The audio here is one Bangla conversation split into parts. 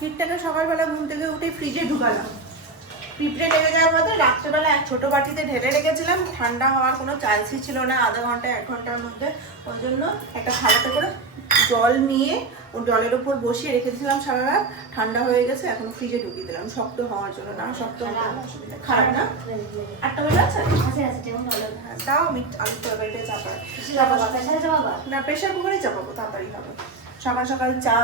হিটটাকে সকালবেলা ঘুম থেকে উঠে ফ্রিজে ঢুকালাম। পিঁপড়ে লেগে যাওয়ার মধ্যে রাত্রেবেলা এক ছোট বাটিতে ঢেলে রেখেছিলাম। ঠান্ডা হওয়ার কোনো চান্সই ছিল না আধা ঘণ্টা এক ঘণ্টার মধ্যে। ওই জন্য একটা থালাতে করে জল নিয়ে ও জলের উপর বসিয়ে রেখেছিলাম সারা রাত। ঠান্ডা হয়ে গেছে এখন ফ্রিজে ঢুকিয়ে দিলাম। শক্ত হওয়ার জন্য না শক্ত অসুবিধা। খারাপ না। আটটা বেলা আছে? ভালো হ্যাঁ, তাও আমি আলু তরকারিটা চাপা কিছু বাবা প্রেশারে না প্রেশার কুকারে চাপাবো তাড়াতাড়ি হবে। সকাল সকাল চা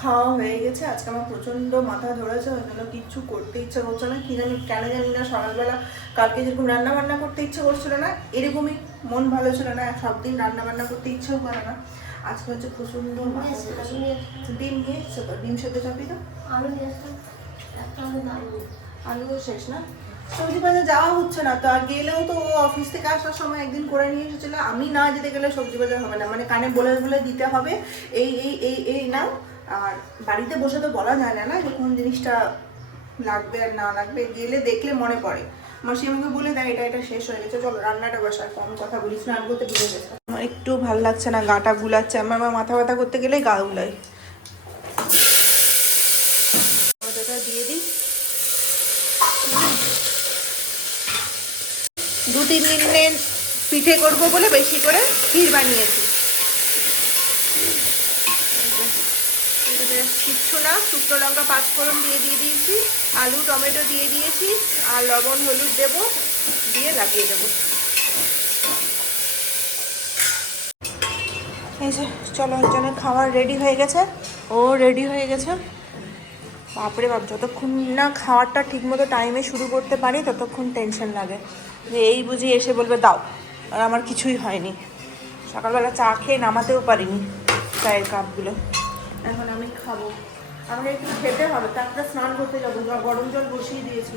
খাওয়া হয়ে গেছে। আজকে আমার প্রচণ্ড মাথা ধরেছে ওই জন্য কিচ্ছু করতে ইচ্ছে করছে না। কি জানি কেন জানি না সকালবেলা কালকে যেরকম রান্না বান্না করতে ইচ্ছে করছিল না এরকমই মন ভালো ছিল না। সব দিন রান্না বান্না করতে ইচ্ছেও করে না। আজকে হচ্ছে নিয়ে ডিম নিয়ে ডিম সেদ্ধ চাপি তো আলু আলু শেষ না? সবজি বাজার যাওয়া হচ্ছে না, তো আর গেলেও তো অফিস থেকে আসার সময় একদিন করে নিয়ে এসেছিল। আমি না যেতে গেলে সবজি বাজার হবে না মানে কানে বলে বলে দিতে হবে, এই এই এই এই নাও। আর বাড়িতে বসে তো বলা যায় না না যে কোন জিনিসটা লাগবে আর না লাগবে, গেলে দেখলে মনে পড়ে। মাসি আমাকে বলে দেয়, এটা এটা শেষ হয়ে গেছে, চলো রান্নাটা বসার কম কথা বলি স্নান করতে ভুলে গেছে। আমার একটু ভালো লাগছে না, গাটা গুলাচ্ছে, আমার মাথা ব্যথা করতে গেলে গা গুলাই ওটা দিয়ে দিই দু তিন দিনের পিঠে করব বলে বেশি করে ক্ষীর বানিয়েছি। কিচ্ছু না, শুকনো লঙ্কা পাঁচ ফোড়ন দিয়ে দিয়ে দিয়েছি, আলু, টমেটো দিয়ে দিয়েছি, আর লবণ, হলুদ দেবো, দিয়ে লাগিয়ে দেবো। এই যে, চলো একজনের খাবার রেডি হয়ে গেছে। ও রেডি হয়ে গেছে। বাপরে বাপ, যতক্ষণ না খাওয়ারটা ঠিকমতো টাইমে শুরু করতে পারি, ততক্ষণ টেনশন লাগে। যে এই বুঝি এসে বলবে, দাও। আর আমার কিছুই হয়নি। সকালবেলা চা খেয়ে নামাতেও পারিনি চায়ের কাপগুলো। এখন আমি খাব। আমাকে একটু খেতে হবে, তারপরে স্নান করতে যাব। গরম জল বসিয়ে দিয়েছি।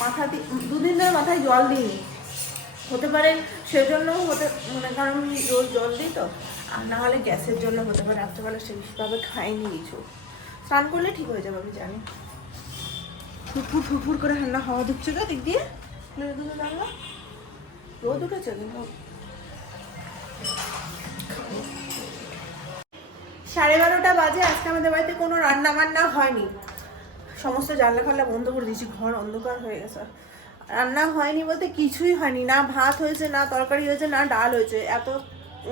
মাথা দুদিন ধরে মাথায় জল দিইনি। হতে পারে সেজন্য হতে মানে কারণ আমি রোজ জল দিই তো, আর না হলে গ্যাসের জন্য হতে পারে। রাত্রেবেলা সেইভাবে খাইনি কিছু। স্নান করলে ঠিক হয়ে যাবে, আমি জানি। ফুটফুট ফুটফুট করে ঠান্ডা হাওয়া ঢুকছে তো দিক দিয়ে। উঠে জানলা রোদ সাড়ে বারোটা বাজে, আজকে আমাদের বাড়িতে কোনো রান্না বান্না হয়নি। সমস্ত জানলা ফাল্লা বন্ধ করে দিয়েছি, ঘর অন্ধকার হয়ে গেছে। রান্না হয়নি বলতে কিছুই হয়নি, না ভাত হয়েছে, না তরকারি হয়েছে, না ডাল হয়েছে। এত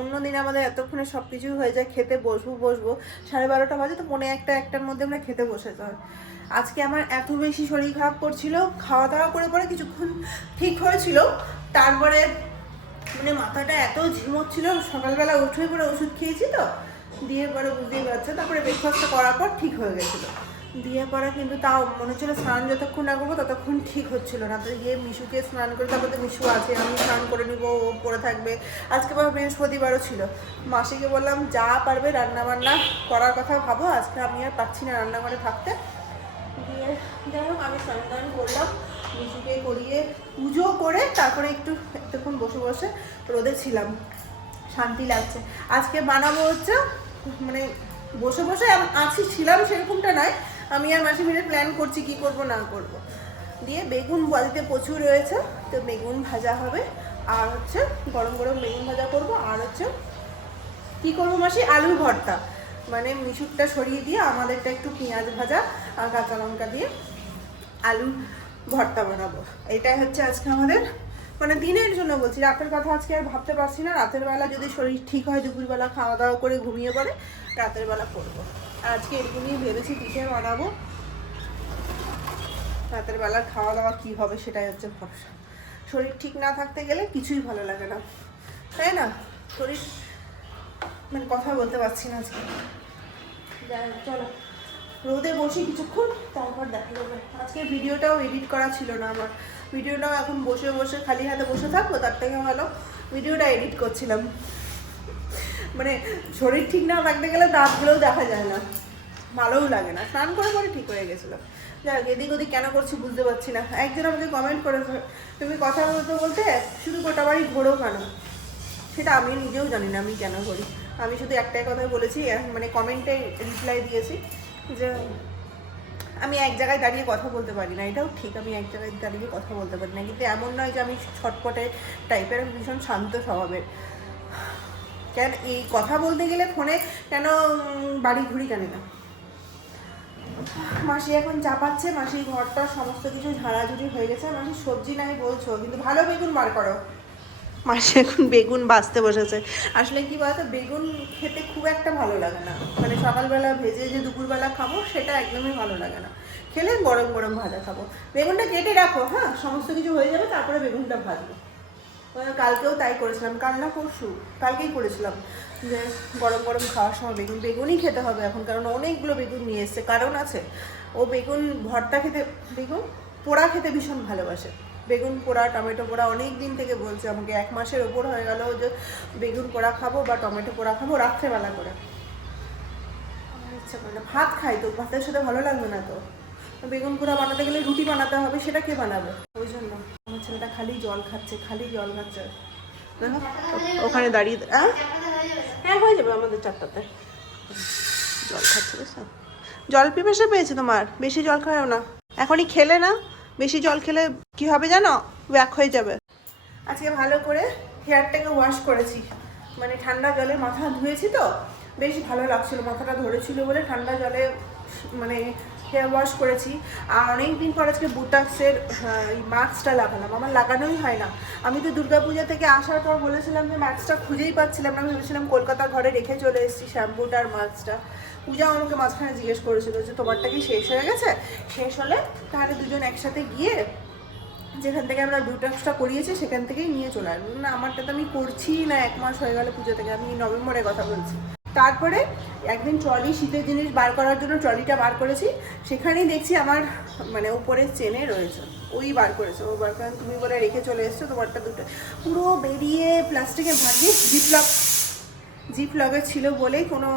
অন্য দিন আমাদের এতক্ষণে সব কিছুই হয়ে যায়, খেতে বসবো বসবো। সাড়ে বারোটা বাজে তো পনেরো একটা একটার মধ্যে আমরা খেতে বসেতে হয় আজকে আমার এত বেশি শরীর খারাপ করছিল খাওয়া দাওয়া করে পরে কিছুক্ষণ ঠিক হয়েছিল, তারপরে মানে মাথাটা এত ঝিমোচ্ছিল, সকালবেলা উঠে পরে ওষুধ খেয়েছি তো, দিয়ে পরে বুঝতেই পারছ, তারপরে ব্রেকফাস্টটা করার পর ঠিক হয়ে গেছিল। দিয়ে পরে কিন্তু তাও মনে হচ্ছিল স্নান যতক্ষণ না করব ততক্ষণ ঠিক হচ্ছিল না। তো গিয়ে মিশুকে স্নান করে, তারপর তো মিশু আছে, আমি স্নান করে নিব, ও পরে থাকবে। আজকে আবার বৃহস্পতিবারও ছিল। মাসিকে বললাম, যা পারবে রান্না বান্না করার কথা ভাবো, আজকে আমি আর পাচ্ছি না রান্নাঘরে থাকতে। দিয়ে যাই হোক, আমি স্নান করলাম, মিশুকে করিয়ে পুজো করে তারপরে একটু একটুক্ষণ বসে বসে রোদে ছিলাম। শান্তি লাগছে। আজকে বানাবো হচ্ছে মানে বসে বসে আছি, ছিলাম সেরকমটা নয় আমি আর মাসি মিলে প্ল্যান করছি কি করব, না করব। দিয়ে বেগুন বাড়িতে প্রচুর রয়েছে, তো বেগুন ভাজা হবে। আর হচ্ছে গরম গরম বেগুন ভাজা করব, আর হচ্ছে কি করব মাসি? আলু ভর্তা। মানে মিশুকটা সরিয়ে দিয়ে আমাদেরটা একটু পেঁয়াজ ভাজা আর কাঁচা লঙ্কা দিয়ে আলু ভর্তা বানাবো। এটাই হচ্ছে আজকে আমাদের মানে দিনের জন্য বলছি, রাতের কথা আজকে আর ভাবতে পারছি না। রাতের বেলা যদি শরীর ঠিক হয়, দুপুরবেলা খাওয়া দাওয়া করে ঘুমিয়ে পড়ে, রাতের বেলা করব। আজকে এরকমই ভেবেছি পিঠে বানাবো। রাতের বেলা খাওয়া দাওয়া কী হবে সেটাই হচ্ছে ভরসা। শরীর ঠিক না থাকতে গেলে কিছুই ভালো লাগে না। তাই না? শরীর মানে কথা বলতে পারছি না আজকে। চলো। রোদে বসি কিছুক্ষণ, তারপর দেখা যাবে। আজকে ভিডিওটাও এডিট করা ছিল না আমার। ভিডিওটাও এখন বসে বসে, খালি হাতে বসে থাকব, তার থেকে ভালো ভিডিওটা এডিট করছিলাম। মানে শরীর ঠিক না থাকতে গেলে দাঁতগুলোও দেখা যায় না। ভালোও লাগে না। স্নান করে পরে ঠিক হয়ে গেছিল। যাই হোক, এদিক ওদিক কেন করছি বুঝতে পারছি না। একজন আমাকে কমেন্ট করেছে, তুমি কথা বলতে বলতে শুধু গোটা বাড়ি ঘোরো কেন? সেটা আমি নিজেও জানি না, আমি কেন করি। আমি শুধু একটাই কথা বলেছি মানে কমেন্টে রিপ্লাই দিয়েছি যে আমি এক জায়গায় দাঁড়িয়ে কথা বলতে পারি না, এটাও ঠিক, আমি এক জায়গায় দাঁড়িয়ে কথা বলতে পারি না, কিন্তু এমন নয় যে আমি ছটপটে টাইপের আমি ভীষণ শান্ত স্বভাবের। কেন, এই কথা বলতে গেলে ফোনে কেন বাড়ি ঘুরি কেন না। মাসি এখন চাপাচ্ছে মাসির ঘরটা সমস্ত কিছু ঝাড়াঝুড়ি হয়ে গেছে, মাসি সবজি নাই বলছো, কিন্তু ভালো বেগুন বার করো। মাসি এখন বেগুন বাঁচতে বসেছে। আসলে কি বলতো, বেগুন খেতে খুব একটা ভালো লাগে না। মানে সকালবেলা ভেজে যে দুপুরবেলা খাব, সেটা একদমই ভালো লাগে না। খেলে গরম গরম ভাজা খাব। বেগুনটা কেটে রাখো হ্যাঁ সমস্ত কিছু হয়ে যাবে, তারপরে বেগুনটা ভাজবো। কালকেও তাই করেছিলাম কাল না পরশু, কালকেই করেছিলাম। যে গরম গরম খাওয়ার সময় বেগুন, বেগুনই খেতে হবে এখন, কারণ অনেকগুলো বেগুন নিয়ে এসছে। কারণ আছে, ও বেগুন, ভর্তা খেতে, বেগুন, পোড়া খেতে ভীষণ ভালোবাসে। বেগুন পোড়া, টমেটো পোড়া অনেক দিন থেকে বলছে আমাকে। এক মাসের ওপর হয়ে গেল যে বেগুন পোড়া খাব বা টমেটো পোড়া খাব রাত্রেবেলা করে। ইচ্ছা করে না। ভাত খাই তো, ভাতের সাথে ভালো লাগবে না তো। বেগুন পোড়া বানাতে গেলে রুটি বানাতে হবে, সেটা কে বানাবে? ওই জন্য। আমার ছেলেটা খালি জল খাচ্ছে, খালি জল খাচ্ছে। ওখানে দাঁড়িয়ে হ্যাঁ? হ্যাঁ হয়ে যাবে আমাদের চারটাতে। জল খাচ্ছে, বুঝছ? জল পিপাসা পেয়েছে তোমার? বেশি জল খাও না। এখনই খেলে না? বেশি জল খেলে কি হবে জানো? ব্যাক হয়ে যাবে। আজকে ভালো করে হেয়ারটাকে ওয়াশ করেছি। মানে ঠান্ডা জলে মাথা ধুয়েছি তো? বেশ ভালো লাগছিল, মাথাটা ধরেছিল বলে ঠান্ডা জলে মানে হেয়ার ওয়াশ করেছি। আর অনেক দিন পর আজকে বুটাক্সের মাস্কটা লাগালাম। আমার লাগানোই হয় না। আমি তো দুর্গাপূজা থেকে আসার পর বলেছিলাম যে মাস্কটা খুঁজেই পাচ্ছিলাম না। ভেবেছিলাম কলকাতা ঘরে রেখে চলে এসেছি শ্যাম্পুটা আর মাস্কটা পূজা আমাকে মাঝখানে জিজ্ঞেস করেছিল যে, তোমারটা কি শেষ হয়ে গেছে? শেষ হলে তাহলে দুজন একসাথে গিয়ে যেখান থেকে আমরা ডিউটাক্সটা করিয়েছি, সেখান থেকেই নিয়ে চলে আসব। না আমারটা তো আমি করছি না। এক মাস হয়ে গেল পুজো থেকে। আমি নভেম্বরে কথা বলছি। তারপরে একদিন ট্রলি, শীতের জিনিস বার করার জন্য ট্রলিটা বার করেছি। সেখানেই দেখছি আমার মানে উপরে চেনে রয়েছে। ওই বার করেছে। ও বার করে তুমি বলে রেখে চলে এসছো, তোমারটা দুটো। পুরো বেরিয়ে প্লাস্টিকে ভাগিয়ে জিপলক জিপ লগে ছিল বলেই কোনো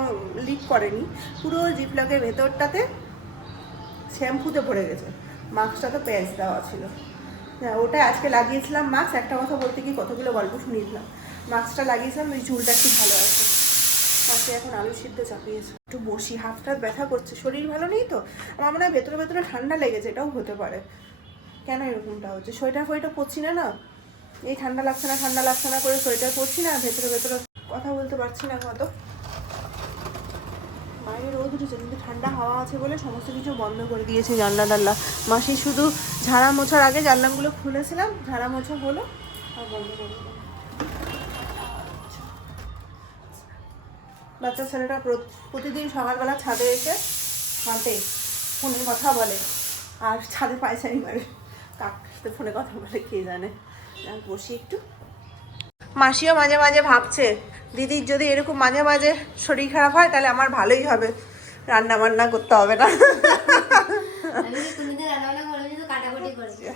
লিক করেনি। পুরো জিপ লগের ভেতরটাতে শ্যাম্পুতে ভরে গেছে। মাস্কটা তো প্যাচ দেওয়া ছিল। হ্যাঁ ওটা আজকে লাগিয়েছিলাম মাস্ক। একটা কথা বলতে গিয়ে কতগুলো গল্প শুনিয়ে দিলাম। মাস্কটা লাগিয়েছিলাম, ওই চুলটা একটু ভালো আছে। মাকে এখন আলু সিদ্ধ চাপিয়েছে। একটু বসি হাত ব্যথা করছে, শরীর ভালো নেই তো? আমার মনে হয় ভেতরে ভেতরে ঠান্ডা লেগেছে, এটাও হতে পারে। কেন এরকমটা হচ্ছে? সোয়েটার ফোয়েটার পরছি না না? এই ঠান্ডা লাগছে না, ঠান্ডা লাগছে না করে সোয়েটার পরছি না, ভেতরে ভেতরে কথা বলতে পারছি না কত বাইরে রোদ উঠেছে, কিন্তু ঠান্ডা হাওয়া আছে বলে সমস্ত কিছু বন্ধ করে দিয়েছি জানলা টাল্লা মাসি শুধু ঝাড়া মোছার আগে জানলাগুলো খুলেছিলাম, ঝাড়া মোছা হলো, আর বন্ধ করে বাচ্চা ছেলেটা প্র- প্রতিদিন সকালবেলা ছাদে এসে হাঁটে ফোনে কথা বলে আর ছাদে পায়চারি মারে কাক সাথে ফোনে কথা বলে কে জানে। বসি একটু। মাসিও মাঝে মাঝে ভাবছে দিদির যদি এরকম মাঝে মাঝে শরীর খারাপ হয় তাহলে আমার ভালোই হবে। রান্না বান্না করতে হবে না।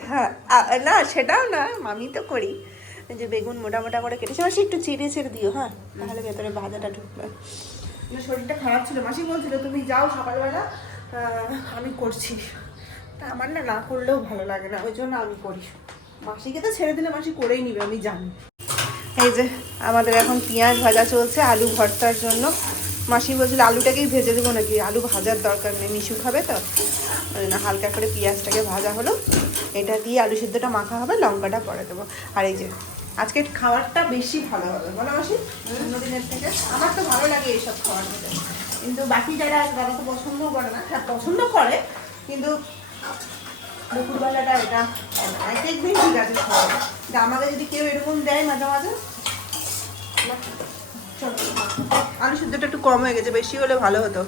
হ্যাঁ না সেটাও না আমি তো করি। যে বেগুন মোটা মোটা করে কেটেছে। মাসি একটু ছেড়ে ছেড়ে দিও হ্যাঁ? তাহলে ভেতরে ভাজাটা ঢুকবে। শরীরটা খারাপ ছিল। মাসি বলছিল তুমি যাও সকালবেলা আমি করছি। তা আমার না না করলেও ভালো লাগে না ওই জন্য আমি করি। মাসিকে তো ছেড়ে দিলে মাসি করেই নিবে আমি জানি। এই যে আমাদের এখন পেঁয়াজ ভাজা চলছে আলু ভর্তার জন্য। মাসি বলছিল আলুটাকেই ভেজে দেবো নাকি? আলু ভাজার দরকার নেই মিশু খাবে তো। জন্য হালকা করে পেঁয়াজটাকে ভাজা হলো। এটা দিয়ে আলু সিদ্ধটা মাখা হবে লঙ্কাটা পরে দেবো। আর এই যে আজকে খাবারটা বেশি ভালো হবে। বলো মাসি অন্য দিনের থেকে? আমার তো ভালো লাগে এইসব খাবার খেতে। কিন্তু বাকি যারা তারা তো পছন্দও করে না। হ্যাঁ পছন্দ করে কিন্তু দুপুরবেলাটা এটা এক এক দিন ঠিক আছে খাওয়া। আমাকে যদি কেউ এরকম দেয় মাঝে মাঝে না, আলু সিদ্ধটা একটু কম হয়ে গেছে বেশি হলে ভালো হতো।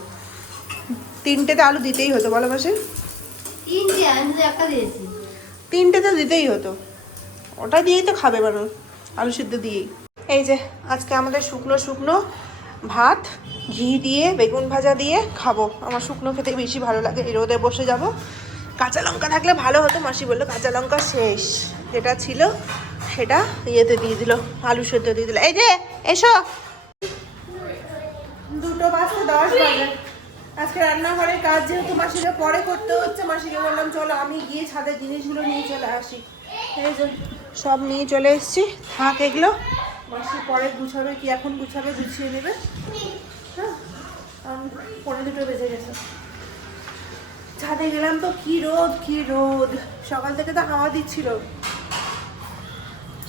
তিনটেতে আলু দিতেই হতো বলো মাসে? তিনটে তো একটা দিয়েছি। তিনটেতে দিতেই হতো। ওটা দিয়েই তো খাবে মানুষ আলু সিদ্ধ দিয়েই। এই যে আজকে আমাদের শুকনো শুকনো ভাত ঘি দিয়ে বেগুন ভাজা দিয়ে খাব। আমার শুকনো খেতে বেশি ভালো লাগে রোদে বসে যাব। কাঁচা লঙ্কা থাকলে ভালো হতো মাসি বলল কাঁচা লঙ্কা শেষ। যেটা ছিল সেটা ইয়েতে দিয়ে দিল আলু সেদ্ধ দিয়ে দিল। এই যে এসো। দুটো বাজতে দশ বাজে। আজকে রান্নাঘরের কাজ যেহেতু মাসিকে পরে করতে হচ্ছে, মাসিকে বললাম, চলো আমি গিয়ে ছাদের জিনিসগুলো নিয়ে চলে আসি। এই সব নিয়ে চলে এসেছি। থাক এগুলো। মাসি পরে গুছাবে কি এখন গুছাবে গুছিয়ে নেবে। হ্যাঁ পরে দুটো বেজে গেছে। ছাদে গেলাম তো, কি রোদ কি রোদ। সকাল থেকে তো হাওয়া দিচ্ছিল।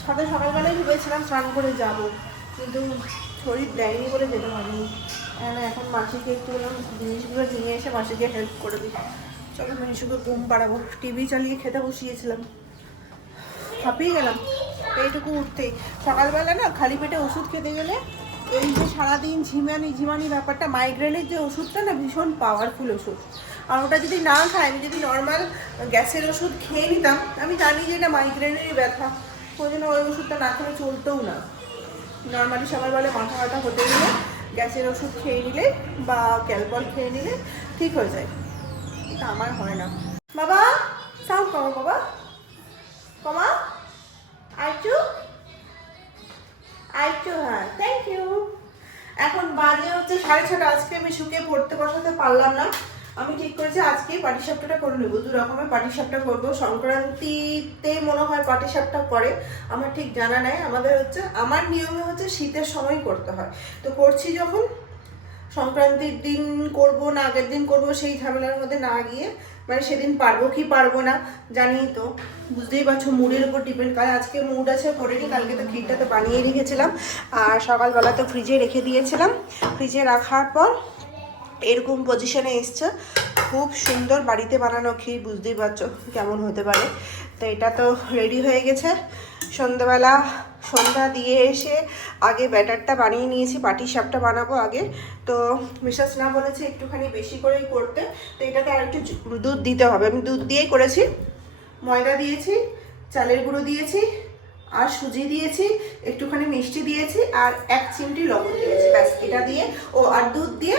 ছাদে সকালবেলায় ভেবেছিলাম স্নান করে যাব, কিন্তু শরীর দেয়নি বলে যেতে পারিনি। এখানে মাসিকে একটু বললাম, জিনিসগুলো নিয়ে এসে মাসিকে হেল্প করে দিই। চলো মিশুকে ঘুম পাড়াবো। টিভি চালিয়ে খেতে বসিয়েছিলাম। হাঁপিয়ে গেলাম। এইটুকু উঠতেই। সকালবেলা না খালি পেটে ওষুধ খেতে গেলে এই যে সারাদিন ঝিমানি ঝিমানি ব্যাপারটা মাইগ্রেনের যে ওষুধটা না ভীষণ পাওয়ারফুল ওষুধ। আর ওটা যদি না খাই, আমি যদি নর্মাল গ্যাসের ওষুধ খেয়ে নিতাম, আমি জানি যে এটা মাইগ্রেনেরই ব্যথা। ওই জন্য ওই ওষুধটা না খেলে চলতেও না। নর্মালি সবাই বলে মাথা ব্যথা হতে গেলে গ্যাসের ওষুধ খেয়ে নিলে বা ক্যালপল খেয়ে নিলে ঠিক হয়ে যায়। এটা আমার হয় না। বাবা সাউন্ড কমা, বাবা। কমা। আইচু? আইচু হ্যাঁ থ্যাংক ইউ এখন বাজে হচ্ছে সাড়ে ছটা। আজকে আমি শুকিয়ে পড়তে বসাতে পারলাম না। আমি ঠিক করেছি, আজকে পাটিসাপটাটা করে নেব, দু রকমের পাটিসাপটা করব। সংক্রান্তিতে মনে হয় পাটিসাপটা করে, আমার ঠিক জানা নাই। আমাদের হচ্ছে, আমার নিয়মে হচ্ছে শীতের সময় করতে হয়। তো করছি যখন, সংক্রান্তির দিন করব না, আগের দিন করব, সেই ঝামেলার মধ্যে না গিয়ে মানে সেদিন পারব কি পারব না, জানি তো। বুঝতেই পারছ, মুডের উপর ডিপেন্ড। করে আজকে মুড আছে করিনি, কালকে তো ক্ষীরটা তো বানিয়ে রেখেছিলাম। আর সকালবেলা তো ফ্রিজে রেখে দিয়েছিলাম। ফ্রিজে রাখার পর এরকম পজিশনে এসছে। খুব সুন্দর বাড়িতে বানানো ক্ষীর, বুঝতেই পারছ কেমন হতে পারে। তো এটা তো রেডি হয়ে গেছে। সন্ধ্যাবেলা সন্ধ্যা দিয়ে এসে আগে ব্যাটারটা বানিয়ে নিয়েছি পাটি সাপটা বানাবো আগে। তো মিসাস না বলেছে একটুখানি বেশি করেই করতে। তো এটাতে আর একটু দুধ দিতে হবে। আমি দুধ দিয়েই করেছি। ময়দা দিয়েছি, চালের গুঁড়ো দিয়েছি, আর সুজি দিয়েছি, একটুখানি মিষ্টি দিয়েছি, আর এক চিমটি লবণ দিয়েছি। ব্যাস, এটা দিয়ে ও আর দুধ দিয়ে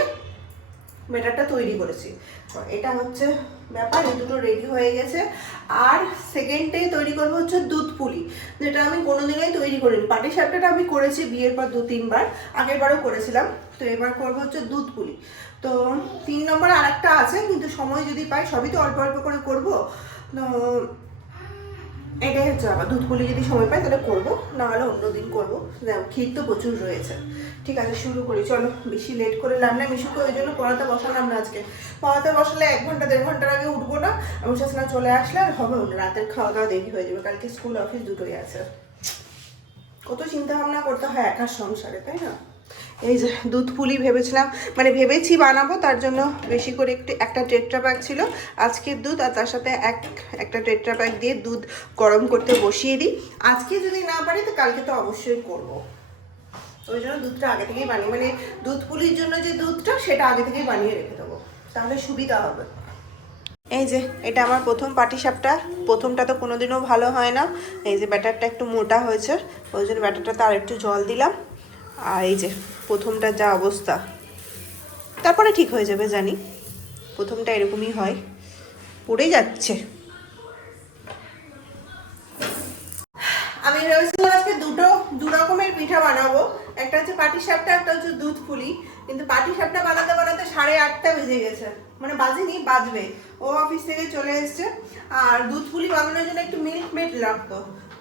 ব্যাটারটা তৈরি করেছি। এটা হচ্ছে ব্যাপার, এই দুটো রেডি হয়ে গেছে। আর সেকেন্ডে তৈরি করব হচ্ছে দুধ পুলি, যেটা আমি কোনো কোনোদিনই তৈরি করিনি। পাটি সাপটাটা আমি করেছি বিয়ের পর দু তিনবার আগের বারও করেছিলাম। তো এবার করব হচ্ছে দুধ পুলি। তো তিন নম্বর আর একটা আছে, কিন্তু সময় যদি পাই সবই তো অল্প অল্প করে করব। তো এটাই হচ্ছে আমার দুধ পুলি যদি সময় পাই তাহলে করব না হলে অন্য দিন করব। ক্ষীর তো প্রচুর রয়েছে। ঠিক আছে, শুরু করি। চলো, বেশি লেট করে লাভ না মিশুকে ওই জন্য পড়াতে বসালাম না আজকে। পড়াতে বসালে এক ঘণ্টা, দেড় ঘণ্টার আগে উঠবো না। আমি শাসনা চলে আসলে আর হবে না। রাতের খাওয়া দাওয়া দেরি হয়ে যাবে। কালকে স্কুল অফিস দুটোই আছে। কত চিন্তা ভাবনা করতে হয় একার সংসারে, তাই না? এই যে দুধ পুলি ভেবেছিলাম মানে ভেবেছি বানাবো, তার জন্য বেশি করে একটু, একটা টেট্রা প্যাক ছিল। আজকের দুধ আর তার সাথে এক, একটা টেট্রা প্যাক দিয়ে দুধ গরম করতে বসিয়ে দিই। আজকে যদি না পারি, তো কালকে তো অবশ্যই করব। ওই জন্য দুধটা আগে থেকেই বানিয়ে মানে দুধ পুলির জন্য যে দুধটা, সেটা আগে থেকেই বানিয়ে রেখে দেবো। তাহলে সুবিধা হবে। এই যে, এটা আমার প্রথম পাটি সাপটা প্রথমটা তো কোনোদিনও ভালো হয় না। এই যে ব্যাটারটা একটু মোটা হয়েছে, ওই জন্য ব্যাটারটাতে আর একটু জল দিলাম। আর এই যে প্রথমটা যা অবস্থা, তারপরে ঠিক হয়ে যাবে জানি। প্রথমটা এরকমই হয়। পড়ে যাচ্ছে। আমি ভেবেছিলাম আজকে দুটো, দু রকমের পিঠা বানাবো। একটা হচ্ছে পাটি সাপটা, একটা হচ্ছে দুধ পুলি। কিন্তু পাটি সাপটা বানাতে বানাতে সাড়ে আটটা বেজে গেছে। মানে বাজেনি, বাজবে। ও অফিস থেকে চলে এসছে। আর দুধ পুলি বানানোর জন্য একটু মিল্ক মেড লাগতো।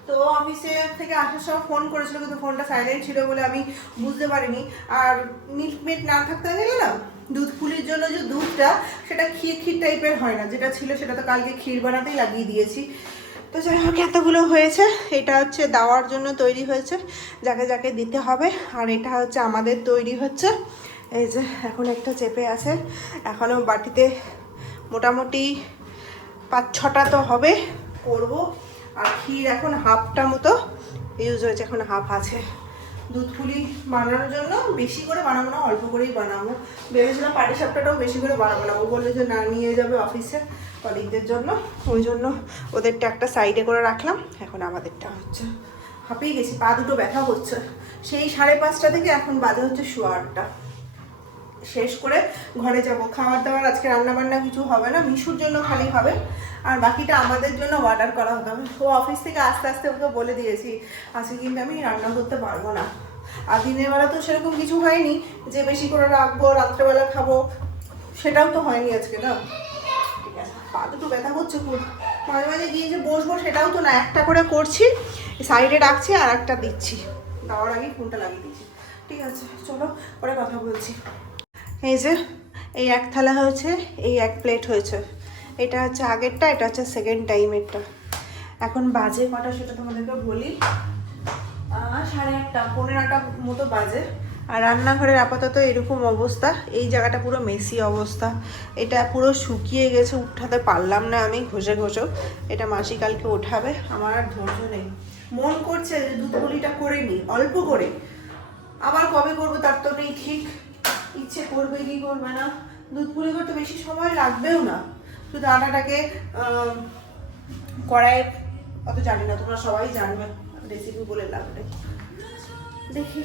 তো আমি সে থেকে আসার সময় ফোন করেছিল, কিন্তু ফোনটা সাইলেন্ট ছিল বলে আমি বুঝতে পারিনি। আর মিল্ক মেড না থাকতে গেলে না, দুধ পুলির জন্য যে দুধটা, সেটা ক্ষীর ক্ষীর টাইপের হয় না। যেটা ছিল সেটা তো কালকে ক্ষীর বানাতেই লাগিয়ে দিয়েছি। তো যাই হোক, এতগুলো হয়েছে। এটা হচ্ছে দেওয়ার জন্য তৈরি হয়েছে। যাকে যাকে দিতে হবে। আর এটা হচ্ছে আমাদের তৈরি হচ্ছে। এই যে, এখন একটা চেপে আছে। এখনও বাটিতে মোটামুটি পাঁচ ছটা তো হবে। করব। আর ক্ষীর এখন হাফটা মতো ইউজ হয়েছে, এখন হাফ আছে। দুধ পুলি বানানোর জন্য বেশি করে বানাবো না, অল্প করেই বানাবো। ভেবেছিলাম পাটি সাপটাটাও বেশি করে বানাবো না, ও বলল যে না, নিয়ে যাবে অফিসে কলিগদের জন্য। ওই জন্য ওদেরটা একটা সাইডে করে রাখলাম, এখন আমাদেরটা হচ্ছে। হাঁপিয়ে গেছি, পা দুটো ব্যথা হচ্ছে সেই সাড়ে পাঁচটা থেকে এখন বাজে হচ্ছে শোয়া আটটা। শেষ করে ঘরে যাব। খাবার দাবার আজকে রান্না বান্না কিছু হবে না, মিশুর জন্য খালি হবে। আর বাকিটা আমাদের জন্য অর্ডার করা হতো হবে ও অফিস থেকে আস্তে আস্তে ওকে বলে দিয়েছি, আজকে কিন্তু আমি রান্না করতে পারব না। আর দিনের বেলা তো সেরকম কিছু হয়নি, যে বেশি করে রাখব, রাত্রেবেলা খাব, সেটাও তো হয়নি আজকে, না? পা দুটো ব্যথা করছে খুব। মাঝে মাঝে গিয়ে যে বসবো সেটাও তো না, একটা করে করছি, সাইডে রাখছি আর একটা দিচ্ছি। দেওয়ার আগে ফোনটা লাগিয়ে দিচ্ছি। ঠিক আছে, চলো, পরে কথা বলছি। এই যে, এই এক থালা হয়েছে, এই এক প্লেট হয়েছে। এটা হচ্ছে আগেরটা, এটা হচ্ছে সেকেন্ড টাইমেরটা এখন বাজে কটা সেটা তোমাদেরকে বলি। সাড়ে আটটা, পনেরো মতো বাজে। আর রান্নাঘরের আপাতত এরকম অবস্থা, এই জায়গাটা পুরো মেসি অবস্থা। এটা পুরো শুকিয়ে গেছে, উঠাতে পারলাম না আমি, ঘষে ঘষে। এটা মাসি কালকে ওঠাবে, আমার আর ধৈর্য নেই। মন করছে যে দুধ পুলিটা করে নিই অল্প করে। আবার কবে করব তার তো নেই ঠিক। ইচ্ছে করবে কি করবে না? দুধ পুলি করতে বেশি সময় লাগবেও না। শুধু আটাটাকে কড়াই অত জানি না তোমরা সবাই জানবে রেসিপি বলে লাগবে দেখি।